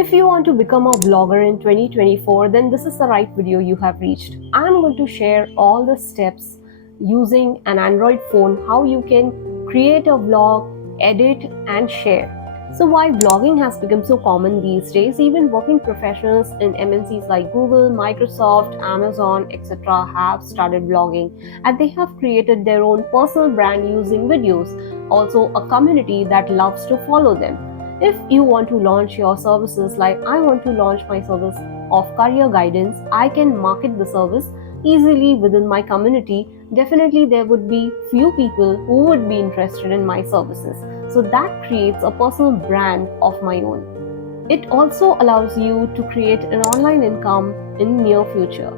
If you want to become a vlogger in 2024, then this is the right video you have reached. I'm going to share all the steps using an Android phone, how you can create a vlog, edit and share. So why vlogging has become so common these days, even working professionals in MNCs like Google, Microsoft, Amazon, etc. have started vlogging, and they have created their own personal brand using videos, also a community that loves to follow them. If you want to launch your services, like I want to launch my service of career guidance, I can market the service easily within my community. Definitely there would be few people who would be interested in my services. So that creates a personal brand of my own. It also allows you to create an online income in near future.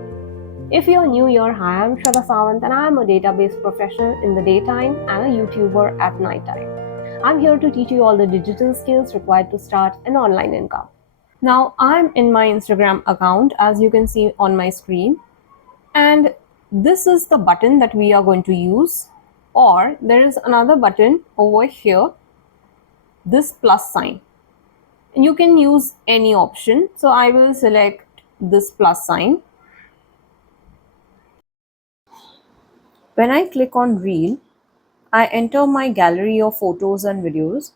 If you're new here, hi, I'm Shraddha Sawant and I'm a database professional in the daytime and a YouTuber at nighttime. I'm here to teach you all the digital skills required to start an online income. Now, I'm in my Instagram account, as you can see on my screen, and this is the button that we are going to use, or there is another button over here, this plus sign. And you can use any option. So I will select this plus sign. When I click on Reel, I enter my gallery of photos and videos.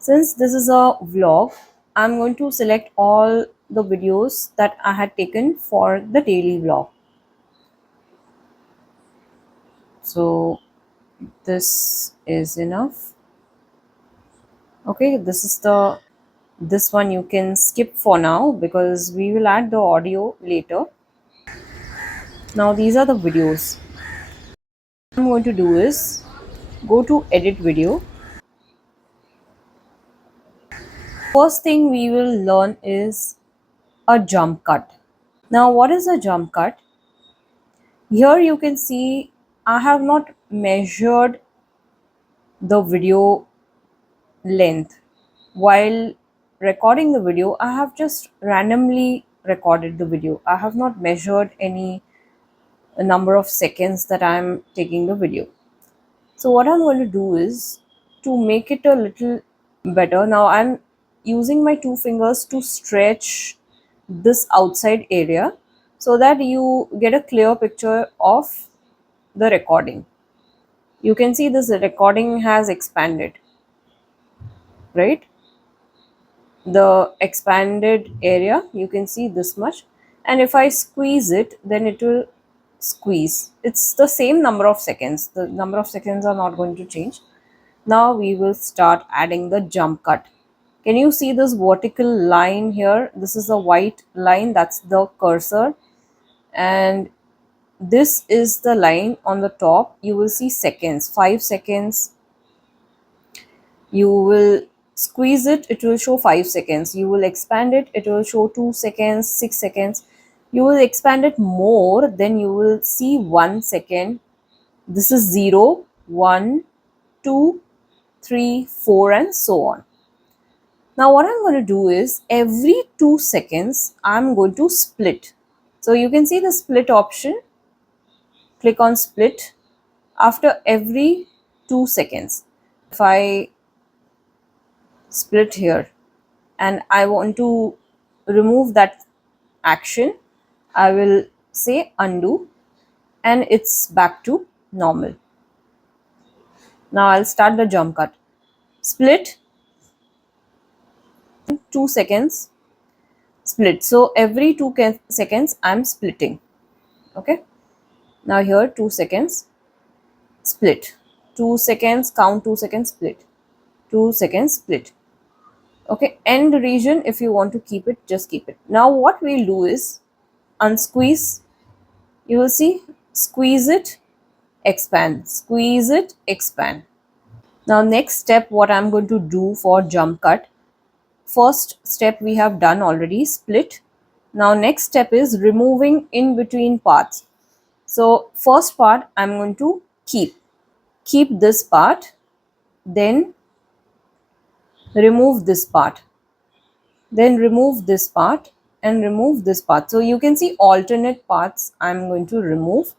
Since this is a vlog, I'm going to select all the videos that I had taken for the daily vlog. So this is enough. Okay, this one you can skip for now because we will add the audio later. Now these are the videos. What I'm going to do is go to edit video. First thing we will learn is a jump cut. Now what is a jump cut? Here you can see I have not measured the video length. While recording the video, I have just randomly recorded the video. I have not measured any number of seconds that I am taking the video. So what I'm going to do is to make it a little better. Now I'm using my two fingers to stretch this outside area so that you get a clear picture of the recording. You can see this recording has expanded, right? The expanded area, you can see this much, and if I squeeze it, then it will squeeze. It's the same number of seconds. The number of seconds are not going to change. Now we will start adding the jump cut. Can you see this vertical line here? This is a white line, that's the cursor, and this is the line on the top. You will see seconds, 5 seconds. You will squeeze it, it will show 5 seconds. You will expand it, it will show 2 seconds, 6 seconds. You will expand it more, then you will see 1 second. This is 0, 1, 2, 3, 4 and so on. Now what I'm going to do is every 2 seconds I'm going to split. So you can see the split option. Click on split after every 2 seconds. If I split here and I want to remove that action, I will say undo and it's back to normal. Now I'll start the jump cut. Split, 2 seconds, split. So every 2 seconds I'm splitting. Okay. Now here 2 seconds, split. 2 seconds, count 2 seconds, split. 2 seconds, split. Okay, end region, if you want to keep it, just keep it. Now what we'll do is unsqueeze. You will see, squeeze it, expand, squeeze it, expand. Now next step, what I'm going to do for jump cut. First step we have done already, split. Now next step is removing in between parts. So first part I'm going to keep this part, then remove this part, then remove this part and remove this part. So you can see alternate parts I'm going to remove.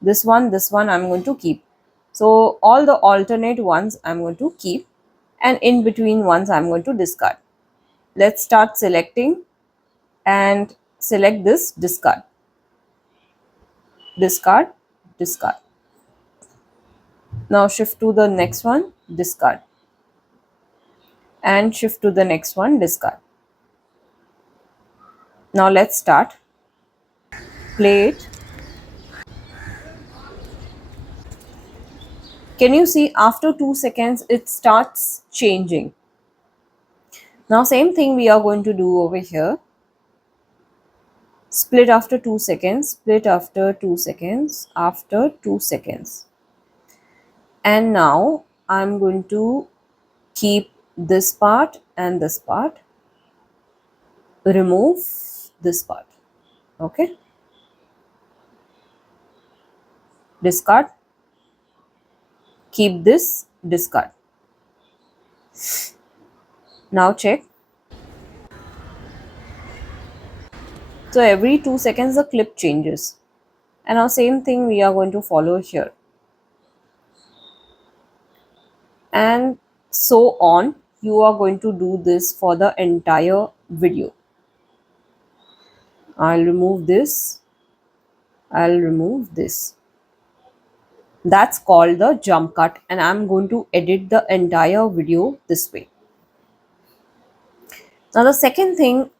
This one I'm going to keep. So all the alternate ones I'm going to keep, and in between ones I'm going to discard. Let's start selecting and select this discard, discard, discard. Now shift to the next one, discard, and shift to the next one, discard. Now let's start, play it. Can you see after 2 seconds it starts changing? Now same thing we are going to do over here. Split after 2 seconds, split after 2 seconds, after 2 seconds. And now I'm going to keep this part and this part, remove this part. Okay, discard, keep this, discard. Now check. So every 2 seconds the clip changes. And now same thing we are going to follow here. And so on. You are going to do this for the entire video. I'll remove this. I'll remove this. That's called the jump cut, and I'm going to edit the entire video this way. Now the second thing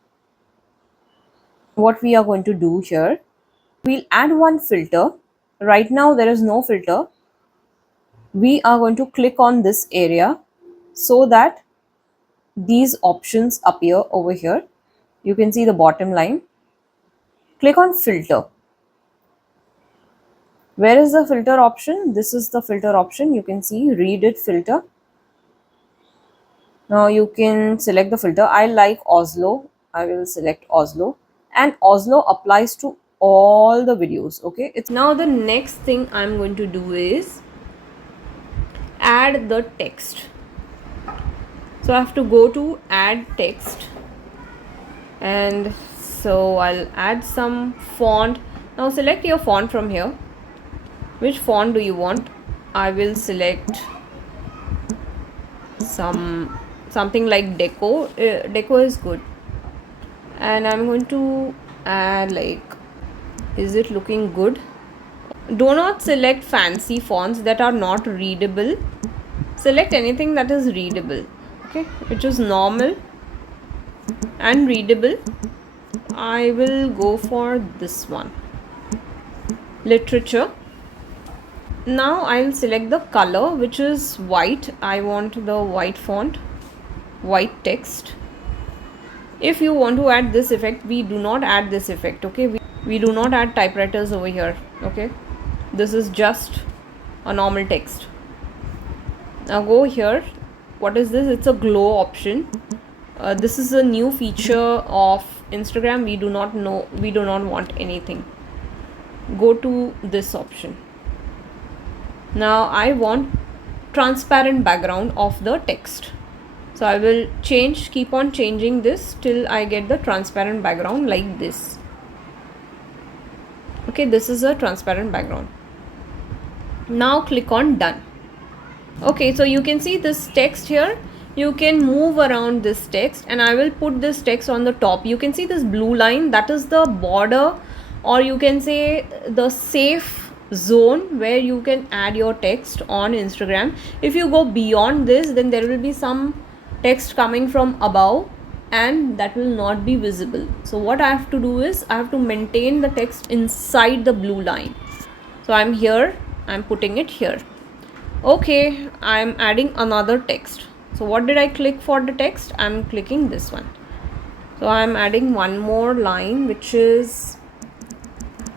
what we are going to do here, we'll add one filter. Right now there is no filter. We are going to click on this area so that these options appear over here. You can see the bottom line. Click on filter. Where is the filter option? This is the filter option. You can see read it filter. Now you can select the filter. I like Oslo. I will select Oslo, and Oslo applies to all the videos. Okay, it's now the next thing I'm going to do is add the text. So I have to go to add text, and so I'll add some font. Now select your font from here. Which font do you want? I will select something like deco. Deco is good, and I'm going to add like, is it looking good? Do not select fancy fonts that are not readable. Select anything that is readable, okay, which is normal and readable. I will go for this one, literature. Now I'll select the color, which is white. I want the white font, white text. If you want to add this effect, we do not add this effect, okay. We do not add typewriters over here, okay. This is just a normal text. Now go here. What is this? It's a glow option. This is a new feature of Instagram. We do not want anything. Go to this option. Now I want transparent background of the text. So I will keep on changing this till I get the transparent background like this. Okay, this is a transparent background. Now click on done. Okay, so you can see this text here. You can move around this text, and I will put this text on the top. You can see this blue line, that is the border, or you can say the safe zone where you can add your text on Instagram. If you go beyond this, then there will be some text coming from above, and that will not be visible. So what I have to do is I have to maintain the text inside the blue line. So I'm here, I'm putting it here. Okay, I'm adding another text. So what did I click for the text? I'm clicking this one. So I'm adding one more line, which is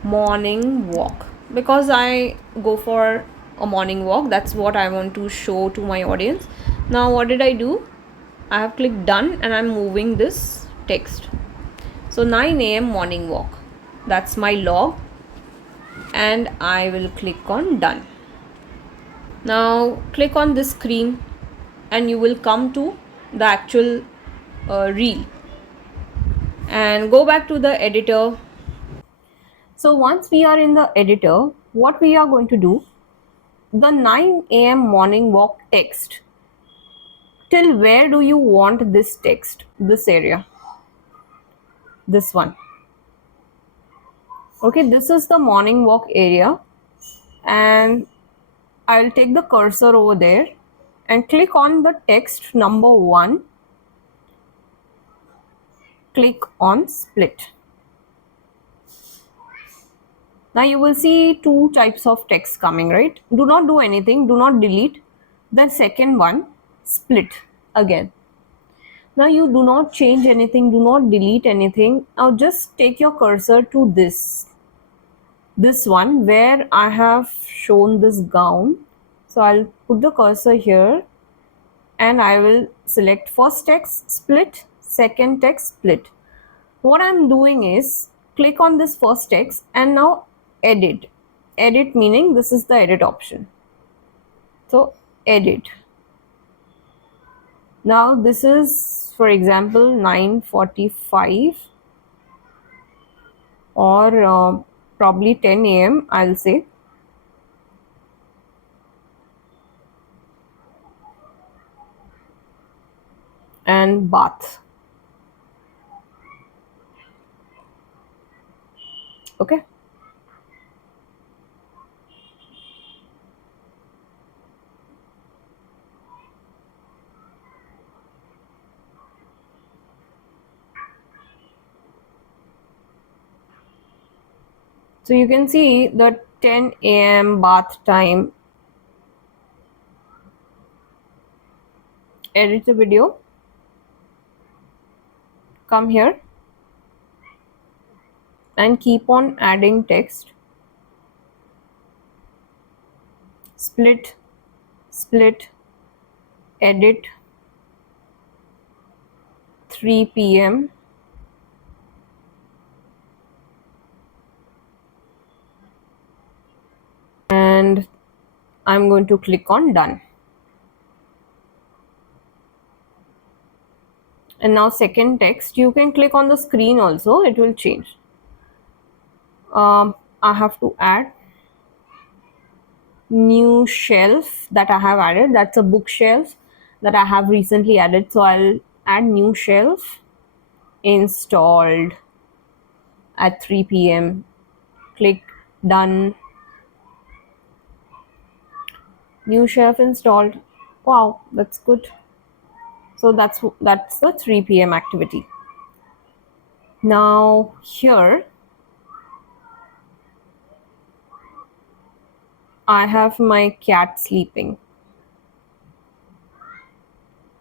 morning walk, because I go for a morning walk. That's what I want to show to my audience. Now what did I do? I have clicked done, and I'm moving this text. So 9 a.m. morning walk, that's my log, and I will click on done. Now click on this screen and you will come to the actual reel, and go back to the editor. So once we are in the editor, what we are going to do, the 9 a.m. morning walk text, till where do you want this text, this area, this one. Okay, this is the morning walk area, and I'll take the cursor over there and click on the text number 1, click on split. Now you will see two types of text coming, right? Do not do anything, do not delete. The second one, split again. Now you do not change anything, do not delete anything. Now just take your cursor to this one where I have shown this gown. So I'll put the cursor here and I will select first text split, second text split. What I'm doing is click on this first text and now edit. Edit meaning this is the edit option. So edit. Now this is, for example, 9:45 or probably 10 a.m. I'll say. And bath. Okay. So you can see the 10 a.m. bath time. Edit the video. Come here and keep on adding text. Split, split, edit, 3 p.m. and I'm going to click on done. And now second text, you can click on the screen also, it will change. I have to add new shelf that I have added. That's a bookshelf that I have recently added. So I'll add new shelf installed at 3 p.m. Click done. New shelf installed. Wow, that's good. So that's the 3 p.m. activity. Now here I have my cat sleeping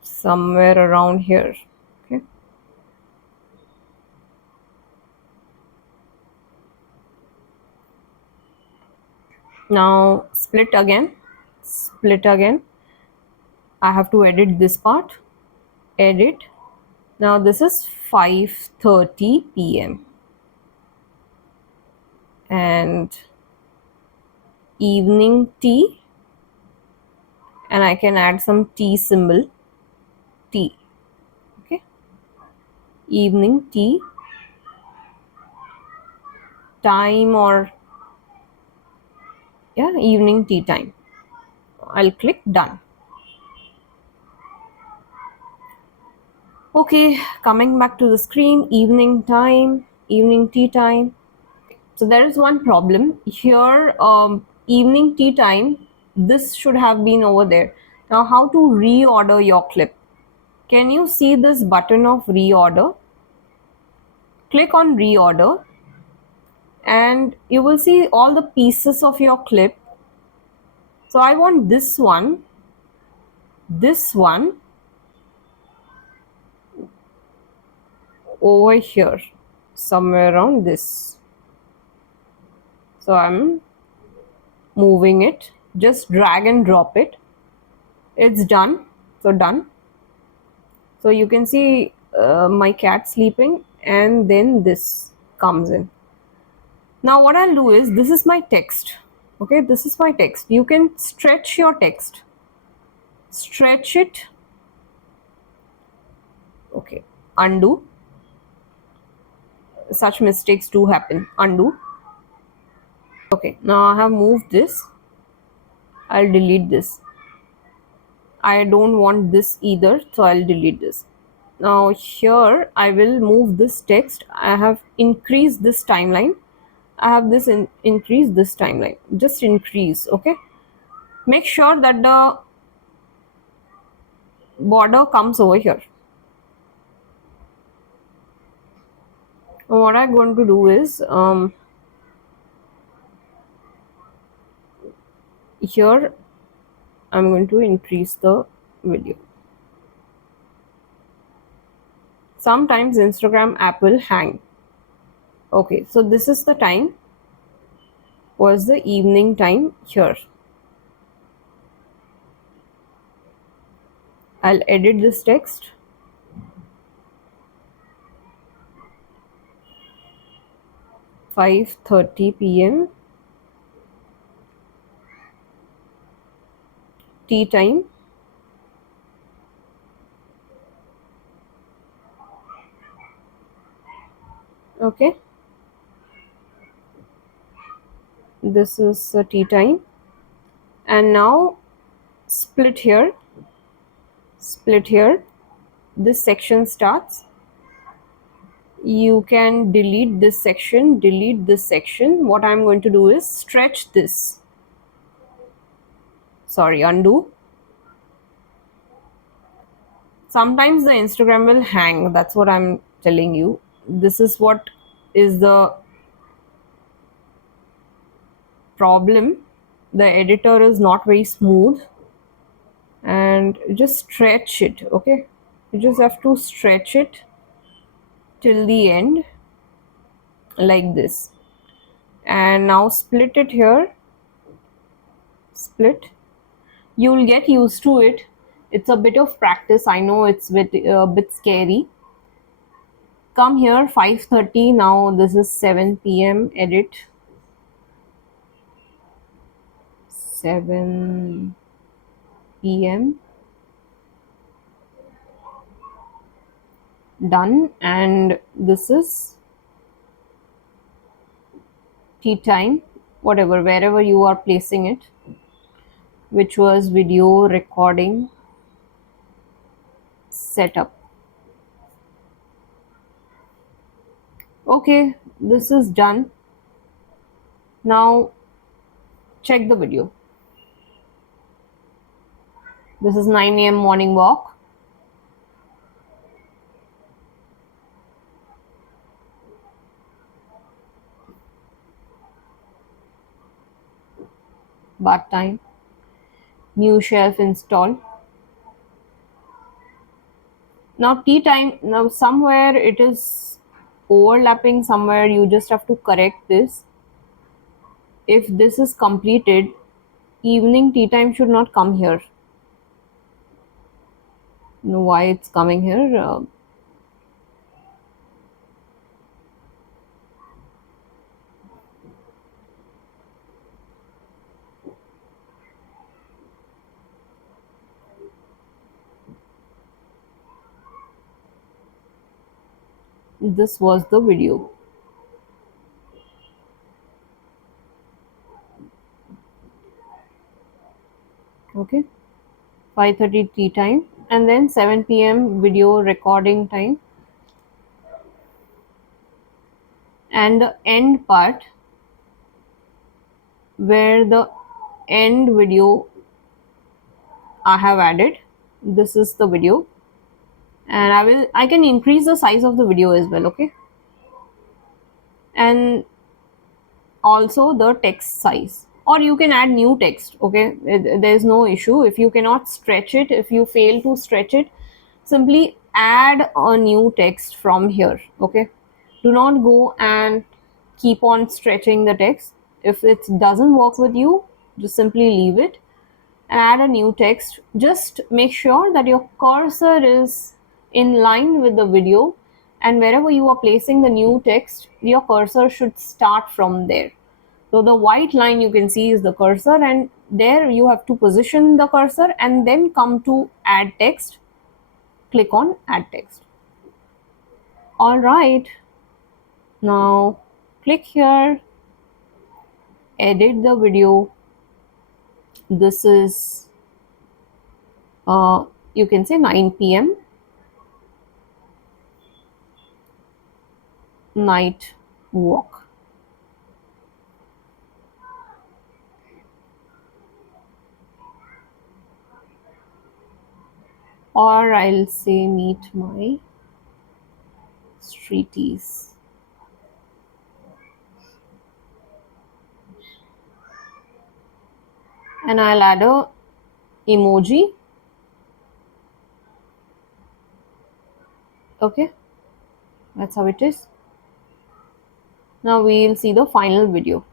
somewhere around here. Okay. Now split again. Split again. I have to edit this part. Edit. Now this is 5:30 p.m. and evening tea, and I can add some tea symbol. Tea. Okay. Evening tea time, or yeah, evening tea time. I'll click done. Okay, coming back to the screen, evening time, evening tea time. So there is one problem here. Evening tea time, this should have been over there. Now how to reorder your clip? Can you see this button of reorder? Click on reorder and you will see all the pieces of your clip. So I want this one over here, somewhere around this. So I'm moving it, just drag and drop it. It's done. So done. So you can see my cat sleeping, and then this comes in. Now what I'll do is, this is my text. Okay, this is my text. You can stretch your text. Stretch it. Okay, undo. Such mistakes do happen. Undo. Okay, now I have moved this. I'll delete this. I don't want this either, so I'll delete this. Now here I will move this text. I have increased this timeline. I have this increase this timeline. Just increase, okay? Make sure that the border comes over here. What I'm going to do is here I'm going to increase the video. Sometimes Instagram app will hang. Okay, so this is the time, was the evening time here. I'll edit this text. "5:30 p.m. tea time." Okay, this is tea time. And now split here, split here. This section starts. You can delete this section, delete this section. What I'm going to do is stretch this. Sorry, undo. Sometimes the Instagram will hang. That's what I'm telling you. This is what is the problem. The editor is not very smooth, and just stretch it. Okay, you just have to stretch it till the end like this. And now split it here, split. You'll get used to it. It's a bit of practice. I know it's a bit scary. Come here, 5:30. Now this is 7 p.m. Edit. 7 p.m. Done. And this is tea time, whatever, wherever you are placing it, which was video recording setup. Okay, this is done. Now check the video. This is 9 a.m. morning walk. Bath time. New shelf installed. Now tea time. Now somewhere it is overlapping, somewhere you just have to correct this. If this is completed, evening tea time should not come here. Know why it's coming here? This was the video. Okay, 5:30 tea time, and then 7 p.m. video recording time. And the end part, where the end video I have added, this is the video. And I can increase the size of the video as well. Okay, and also the text size, or you can add new text. Okay, there's no issue. If you cannot stretch it, if you fail to stretch it, simply add a new text from here. Okay, do not go and keep on stretching the text. If it doesn't work with you, just simply leave it and add a new text. Just make sure that your cursor is in line with the video, and wherever you are placing the new text, your cursor should start from there. So the white line you can see is the cursor, and there you have to position the cursor and then come to add text. Click on add text. All right, now click here, edit the video. This is you can say 9 p.m. night walk. Or I'll say meet my streeties. And I'll add a emoji. Okay, that's how it is. Now we'll see the final video.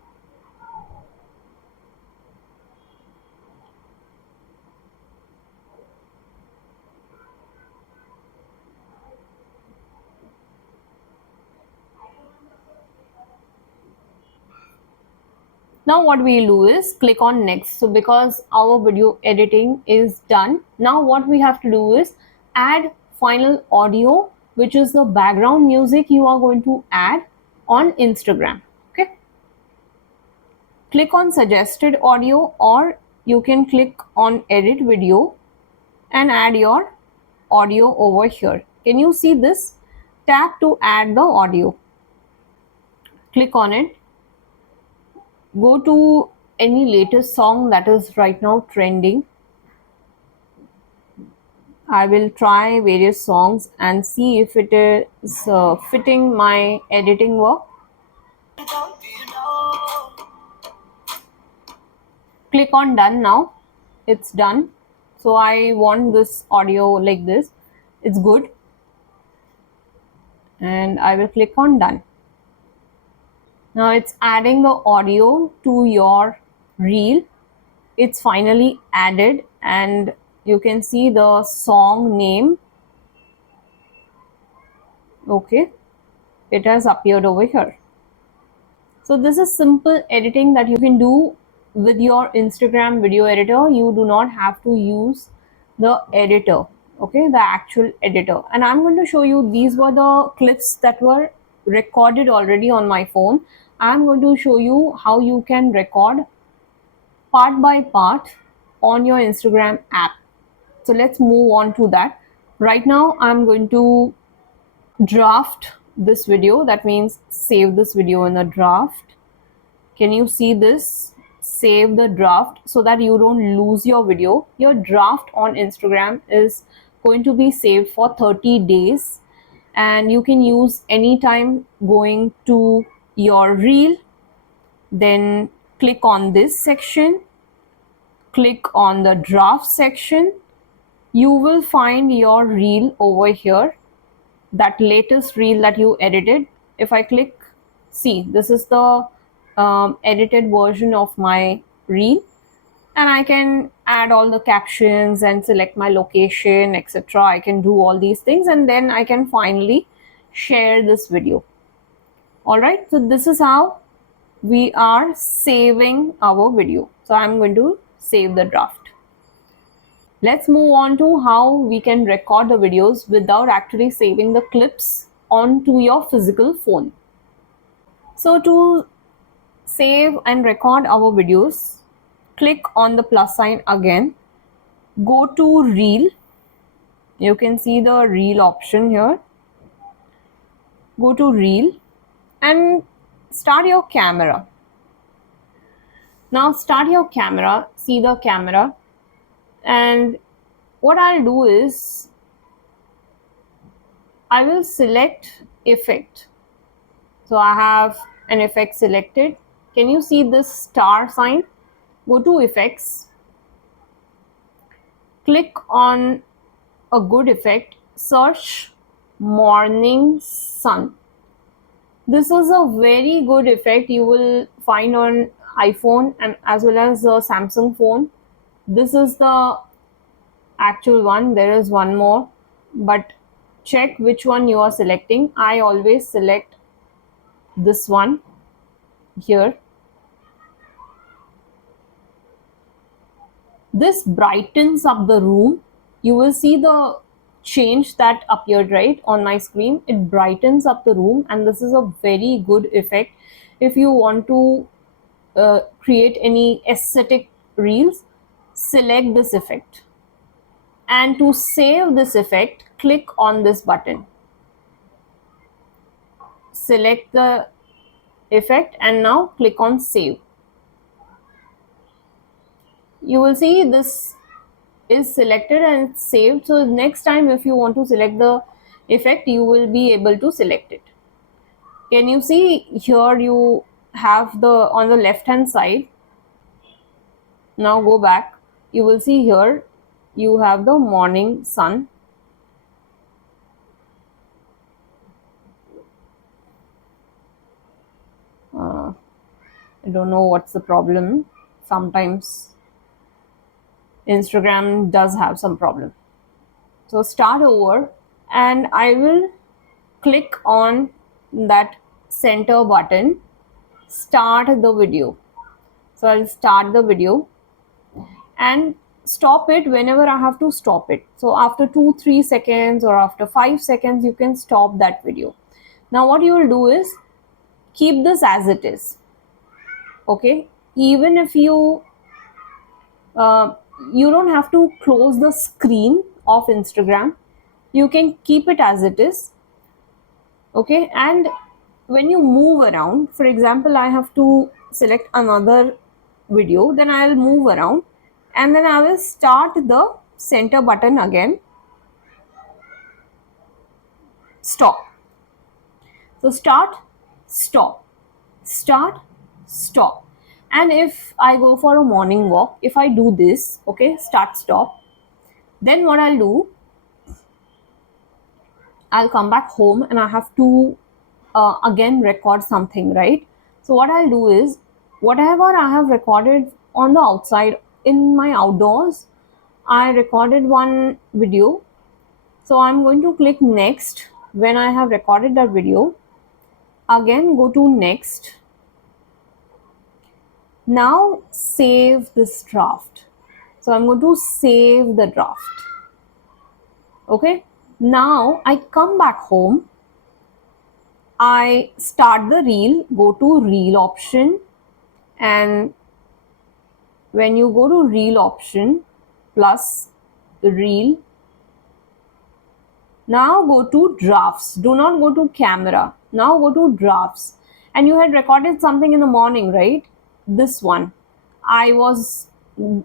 Now what we'll do is click on next. So because our video editing is done, now what we have to do is add final audio, which is the background music you are going to add on Instagram. Okay. Click on suggested audio, or you can click on edit video and add your audio over here. Can you see this? Tap to add the audio. Click on it. Go to any latest song that is right now trending. I will try various songs and see if it is fitting my editing work. Click on done now. It's done. So I want this audio like this. It's good. And I will click on done. Now it's adding the audio to your reel. It's finally added, and you can see the song name. Okay, it has appeared over here. So this is simple editing that you can do with your Instagram video editor. You do not have to use the editor, okay, the actual editor. And I'm going to show you, these were the clips that were recorded already on my phone. I'm going to show you how you can record part by part on your Instagram app. So let's move on to that. Right now I'm going to draft this video. That means save this video in a draft. Can you see this? Save the draft so that you don't lose your video. Your draft on Instagram is going to be saved for 30 days, and you can use anytime going to your reel. Then click on this section, click on the draft section. You will find your reel over here, that latest reel that you edited. If I click, see, this is the edited version of my reel, and I can add all the captions and select my location, etc. I can do all these things, and then I can finally share this video. All right, so this is how we are saving our video. So I'm going to save the draft. Let's move on to how we can record the videos without actually saving the clips onto your physical phone. So to save and record our videos, click on the plus sign again, go to reel. You can see the reel option here. Go to reel and start your camera. Now start your camera, see the camera, and what I'll do is I will select effect. So I have an effect selected. Can you see this star sign? Go to effects, click on a good effect, search morning sun. This is a very good effect you will find on iPhone and as well as the Samsung phone. This is the actual one. There is one more, but check which one you are selecting. I always select this one here. This brightens up the room. You will see the change that appeared right on my screen. It brightens up the room, and this is a very good effect if you want to create any aesthetic reels. Select this effect. And to save this effect, click on this button. Select the effect and now click on save. You will see this is selected and it's saved. So next time if you want to select the effect, you will be able to select it. Can you see here you have the on the left hand side. Now go back. You will see here you have the morning sun. I don't know what's the problem. Sometimes Instagram does have some problem. So start over and I will click on that center button, start the video. So I'll start the video and stop it whenever I have to stop it. So after 2-3 seconds or after 5 seconds, you can stop that video. Now what you will do is keep this as it is. Okay, even if you don't have to close the screen of Instagram, you can keep it as it is. Okay, and when you move around, for example, I have to select another video, then I'll move around and then I will start the center button again, stop. So start, stop, start, stop. And if I go for a morning walk, if I do this, okay, start, stop, then what I'll do, I'll come back home and I have to again record something, right? So what I'll do is whatever I have recorded on the outside in my outdoors, I recorded one video. So I'm going to click next when I have recorded that video. Again, go to next. Now save this draft. So I'm going to save the draft. Okay. Now I come back home. I start the reel, go to reel option, and when you go to reel option plus reel, now go to drafts. Do not go to camera. Now go to drafts. And you had recorded something in the morning, right? This one. I was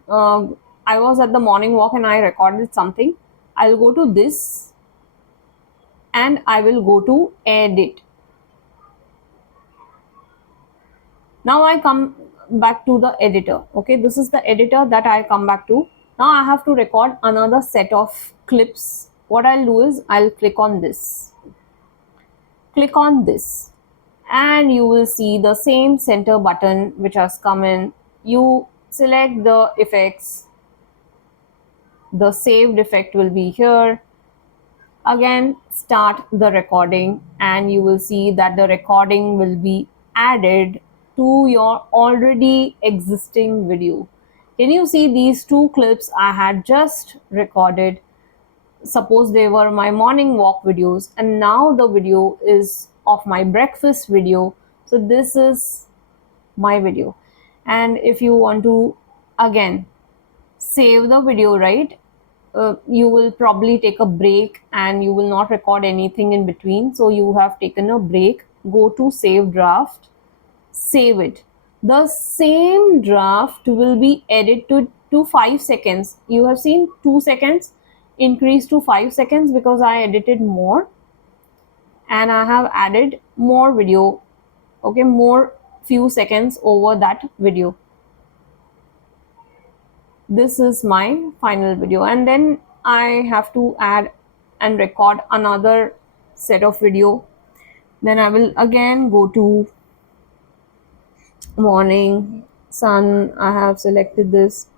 uh, I was at the morning walk and I recorded something. I'll go to this and I will go to edit. Now I come back to the editor. Okay, this is the editor that I come back to. Now I have to record another set of clips. What I'll do is I'll click on this. Click on this and you will see the same center button which has come in. You select the effects. The saved effect will be here. Again, start the recording and you will see that the recording will be added to your already existing video. Can you see these two clips I had just recorded? Suppose they were my morning walk videos and now the video is of my breakfast video. So this is my video. And if you want to again save the video, right, you will probably take a break and you will not record anything in between. So you have taken a break, go to save draft, save it. The same draft will be edited to 5 seconds. You have seen 2 seconds increase to 5 seconds because I edited more and I have added more video. Okay, more few seconds over that video. This is my final video and then I have to add and record another set of video. Then I will again go to morning sun. I have selected this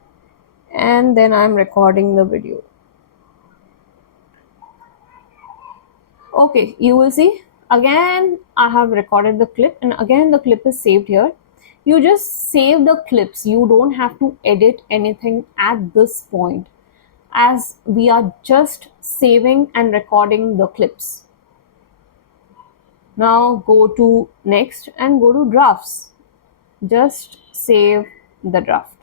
and then I'm recording the video. Okay, you will see again I have recorded the clip and again the clip is saved here. You just save the clips. You don't have to edit anything at this point, as we are just saving and recording the clips. Now go to next and go to drafts. Just save the draft.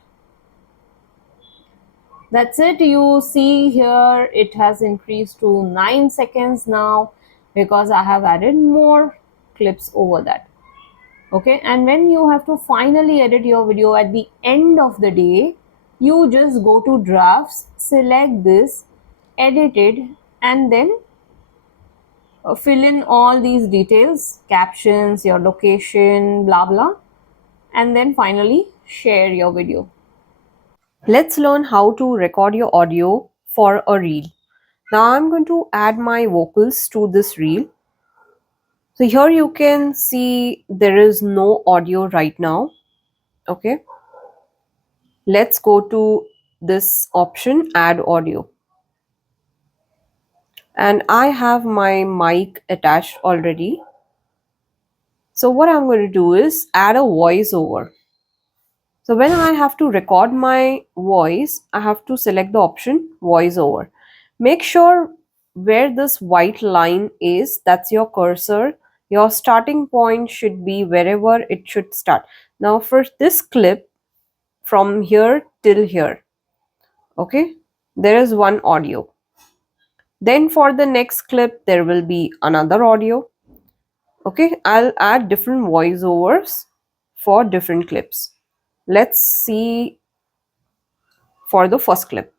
That's it. You see here it has increased to 9 seconds now because I have added more clips over that. Okay, and when you have to finally edit your video at the end of the day, you just go to drafts, select this, edit it, and then fill in all these details, captions, your location, blah blah, and then finally share your video. Let's learn how to record your audio for a reel. Now I'm going to add my vocals to this reel. So here you can see there is no audio right now. Okay, let's go to this option, add audio. And I have my mic attached already. So what I'm going to do is add a voiceover. So when I have to record my voice, I have to select the option voiceover. Make sure where this white line is, that's your cursor. Your starting point should be wherever it should start. Now for this clip, from here till here, okay, there is one audio. Then for the next clip, there will be another audio. Okay, I'll add different voiceovers for different clips. Let's see for the first clip.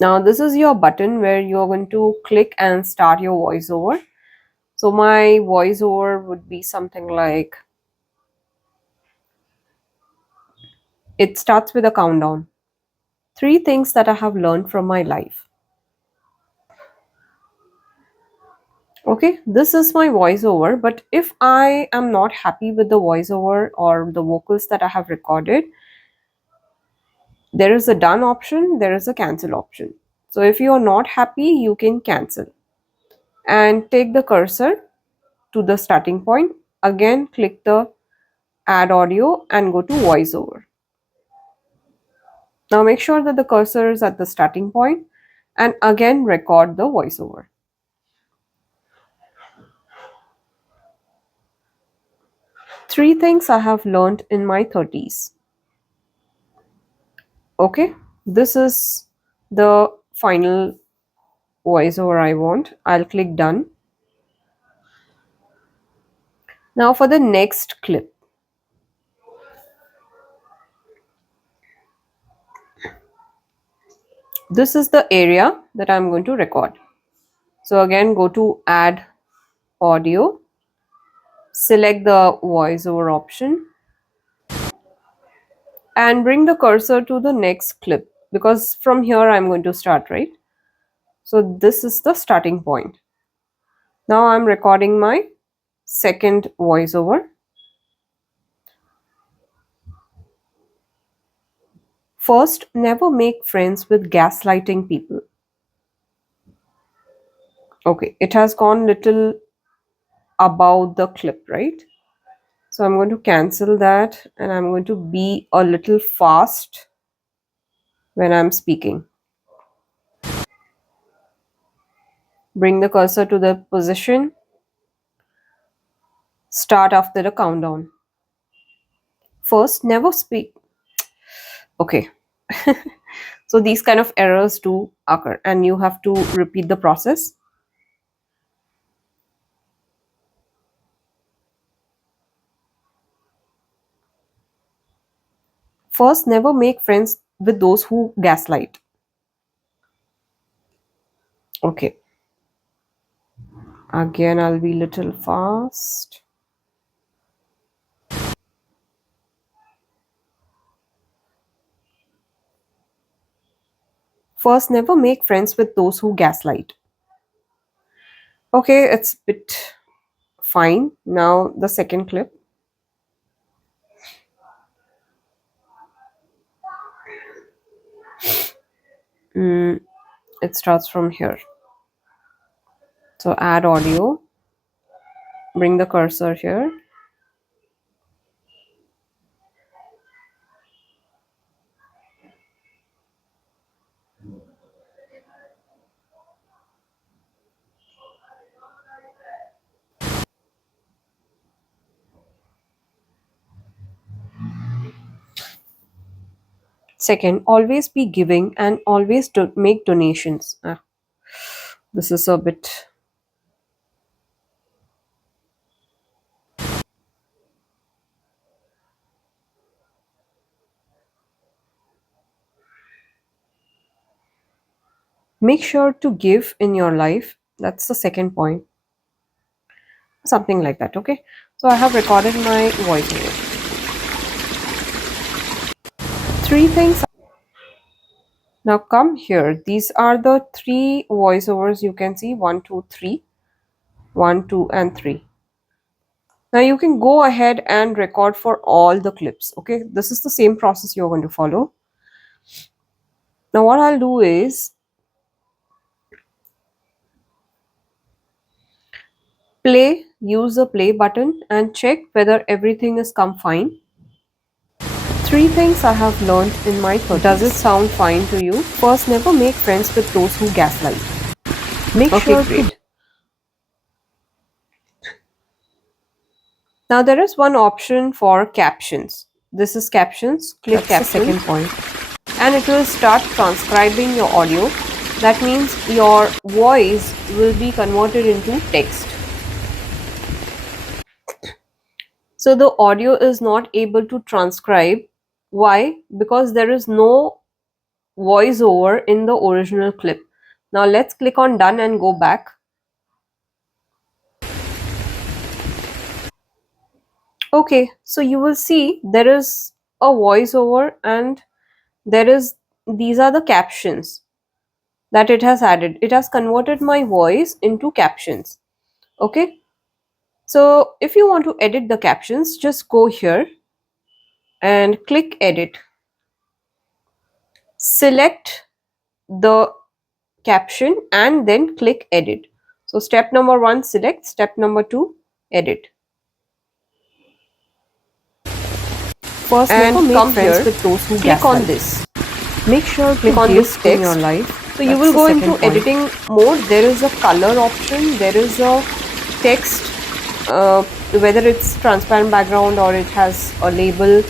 Now this is your button where you're going to click and start your voiceover. So my voiceover would be something like, it starts with a countdown. 3 things that I have learned from my life. Okay, this is my voiceover, but if I am not happy with the voiceover or the vocals that I have recorded, there is a done option, there is a cancel option. So if you are not happy, you can cancel and take the cursor to the starting point. Again, click the add audio and go to voiceover. Now make sure that the cursor is at the starting point and again record the voiceover. 3 things I have learned in my 30s. Okay, this is the final voiceover I want. I'll click done. Now for the next clip. This is the area that I'm going to record. So again, go to add audio, select the voiceover option and bring the cursor to the next clip because from here I'm going to start, right? So this is the starting point. Now I'm recording my second voiceover. First, never make friends with gaslighting people. Okay, it has gone little above the clip, right? So I'm going to cancel that and I'm going to be a little fast when I'm speaking. Bring the cursor to the position. Start after the countdown. First, never speak. Okay. So these kind of errors do occur and you have to repeat the process. First, never make friends with those who gaslight. Okay. Again, I'll be little fast. First, never make friends with those who gaslight. Okay, it's a bit fine. Now the second clip. It starts from here. So add audio. Bring the cursor here. Second, always be giving and always make donations. This is a bit. Make sure to give in your life. That's the second point. Something like that, okay? So I have recorded my voiceover. Three things. Now come here. These are the three voiceovers you can see: 1, 2, 3, 1, 2, and 3. Now you can go ahead and record for all the clips, okay? This is the same process you're going to follow. Now what I'll do is use the play button and check whether everything is come fine. Three things I have learned in my 30s. Does it sound fine to you? First, never make friends with those who gaslight. Make sure to. Now there is one option for captions. This is captions. Click captions. The second point. And it will start transcribing your audio. That means your voice will be converted into text. So the audio is not able to transcribe. Why? Because there is no voiceover in the original clip. Now let's click on done and go back. Okay, so you will see there is a voiceover and these are the captions that it has added. It has converted my voice into captions. Okay, so if you want to edit the captions, just go here and click edit. Select the caption and then click edit. So step number 1, select. Step number 2, edit. First, and come here with those who click on this. Make sure to click on this text in your life. So you will go into editing mode. There is a color option. There is a text, whether it's transparent background or it has a label,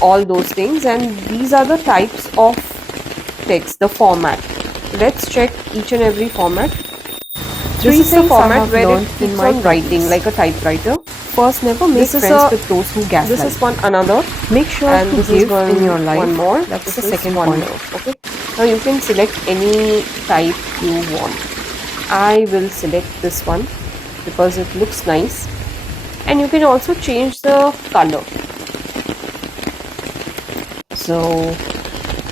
all those things. And these are the types of text, the format. Let's check each and every format. This is the format where it keeps on writing like a typewriter. First, never make friends with those who gaslight. This is one another. Make sure to give in your life. One more. That's the second one. Okay. Now you can select any type you want. I will select this one because it looks nice. And you can also change the color. So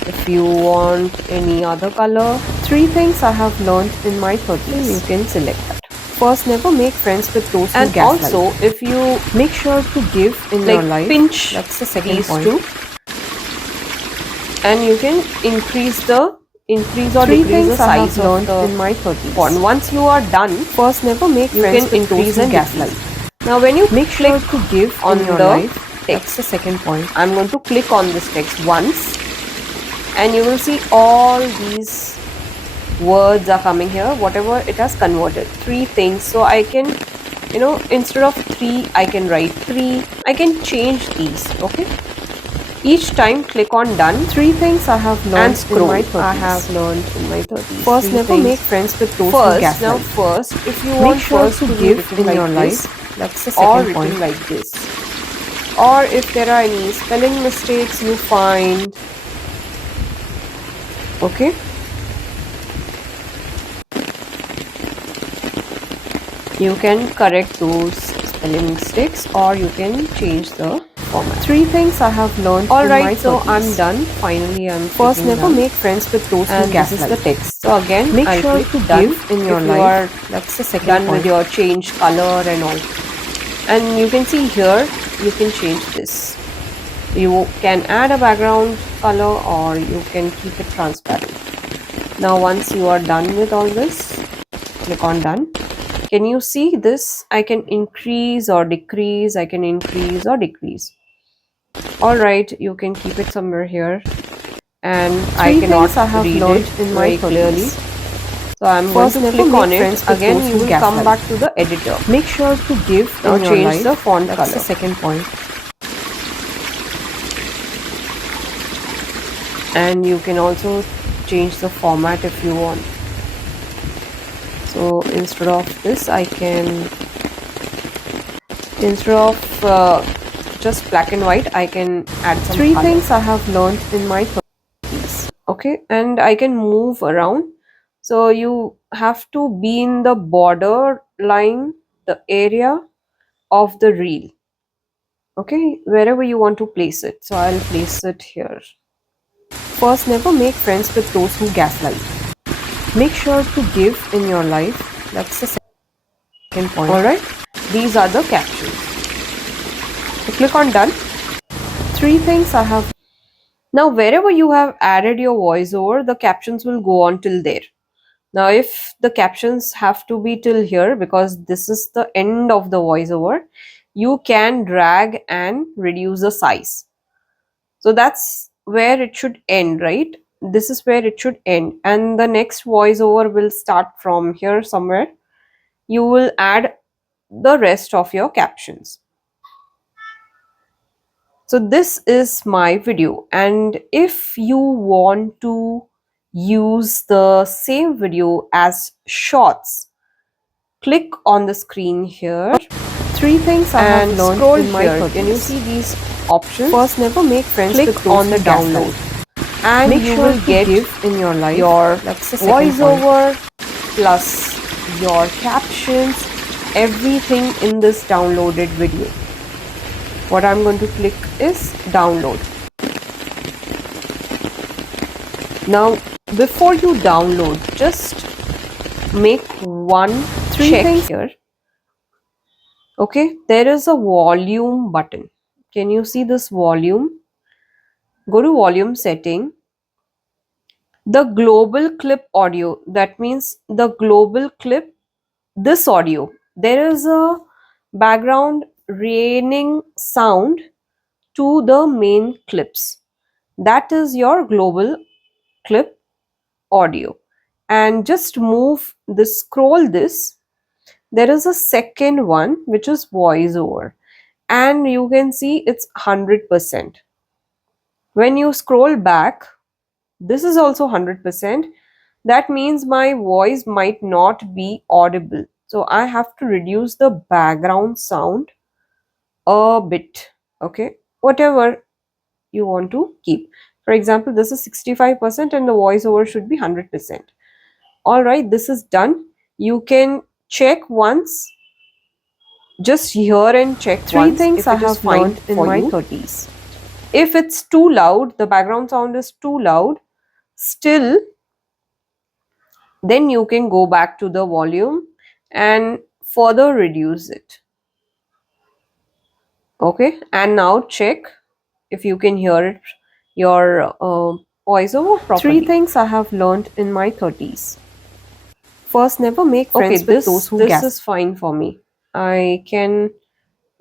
if you want any other color, three things I have learned in my 30s. You can select that. First, never make friends with those who gaslight. And also, if you make sure to give in your life, pinch. That's the second point. Too. And you can increase or decrease the size of the in my 30s. Font. Once you are done, first never make friends with those who gaslight. Now, when you make sure to give on your life text, that's the second point. I'm going to click on this text once, and you will see all these words are coming here, whatever it has converted. Three things. So I can, instead of 3, I can write 3. I can change these. Okay. Each time click on done. Three things I have learned in my 30s. I have learned in my 30s. First, never make friends with those who gaslight. Now first, if you want first to give in your life, that's the second point. Like this. Or if there are any spelling mistakes you find. Okay. You can correct those spelling mistakes or you can change the format. Three things I have learned. Alright, so I'm done. Finally, I'm first never make friends with those who gaslight. This is the text. So again, make sure to give in your life. That's the second done point. With your change color and all. And you can see here, you can change this. You can add a background color or you can keep it transparent. Now once you are done with all this, click on done. Can you see this? I can increase or decrease. I can increase or decrease. Alright, you can keep it somewhere here. And I cannot read it in my clearly. So I'm going to click on it. Again, you will come back to the editor. Make sure to give or change the font color. That's the second point. and you can also change the format if you want. So instead of this, I can, instead of just black and white, I can add some Three color. things I have learned in my Okay, and I can move around. So you have to be in the border line, the area of the reel. Okay, wherever you want to place it. So I'll place it here. First, never make friends with those who gaslight. Make sure to give in your life. That's the second point. Alright, these are the captions. So click on done. Three things I have. Now, wherever you have added your voiceover, the captions will go on till there. Now, if the captions have to be till here because this is the end of the voiceover, you can drag and reduce the size. So that's where it should end, right? This is where it should end. And the next voiceover will start from here somewhere. You will add the rest of your captions. So this is my video, and if you want to use the same video as shorts, click on the screen here. Three things I have And learned scroll in my here. 30s. Can you see these options? First, never make friends Click with those on the who download, gaslight. and Make you sure will to get give in your life. your That's the second point. voiceover plus your captions, everything in this downloaded video. What I'm going to click is download. Now, before you download, just make one check here. Okay, there is a volume button. Can you see this volume? Go to volume setting. The global clip audio, that means the global clip, this audio, there is a background raining sound to the main clips. That is your global clip audio. And just move this, scroll this. There is a second one which is voiceover, and you can see it's 100%. When you scroll back, this is also 100%. That means my voice might not be audible. So I have to reduce the background sound a bit. Okay, whatever you want to keep. For example, this is 65% and the voiceover should be 100%. All right, this is done. You can check once. Just hear and check Three once things if I it is have fine learned in for my you. 30s. If it's too loud, the background sound is too loud, still, then you can go back to the volume and further reduce it. Okay, and now check if you can hear it, your voiceover properly. Three things I have learned in my 30s. First, never make friends Okay, with those who this gaslight. is fine for me. I can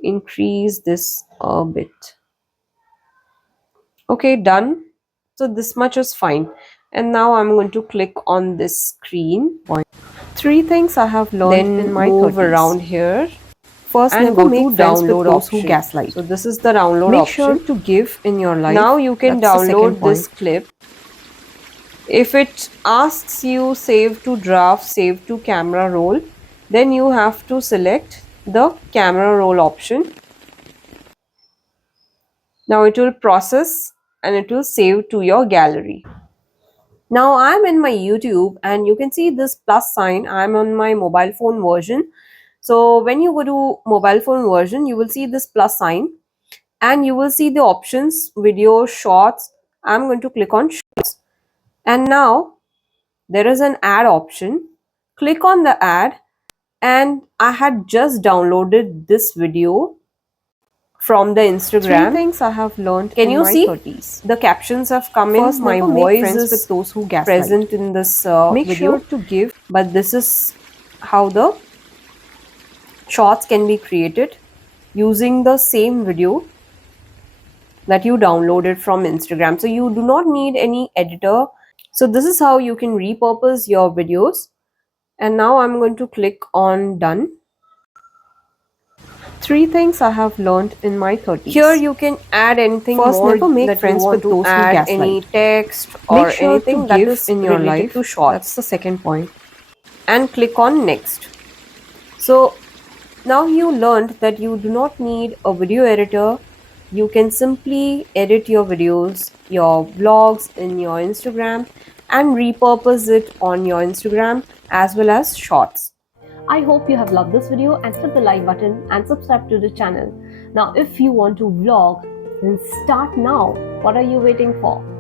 increase this a bit. Okay, done. So this much is fine. And now I'm going to click on this screen. Three things I have learned Then in my move 30s. around here First, and never go make to friends with download those who option. gaslight. So this is the download Make option. sure to give in your life. Now you can That's the second download this point. clip. If it asks you save to draft, save to camera roll, then you have to select the camera roll option. Now it will process and it will save to your gallery. Now I'm in my YouTube and you can see this plus sign. I'm on my mobile phone version. So when you go to mobile phone version, you will see this plus sign and you will see the options, video, shorts. I'm going to click on shorts. And now there is an ad option. Click on the ad, and I had just downloaded this video from the Instagram. Three things I have learned Can in you my see? 30s. The captions have come First, in. My never make voice friends is with those who gaslight. present in this Make video. sure to give. But this is how the shorts can be created using the same video that you downloaded from Instagram. So you do not need any editor. So this is how you can repurpose your videos. And now I'm going to click on done. 3 things I have learned in my 30s. Here you can add anything First, more never make that friends you want with to those who add, gaslight. any text Make or sure to anything that give is in your related life. to shorts. That's the second point. And click on next. So now you learned that you do not need a video editor. You can simply edit your videos, your vlogs in your Instagram and repurpose it on your Instagram as well as shorts. I hope you have loved this video and hit the like button and subscribe to the channel. Now if you want to vlog, then start now. What are you waiting for?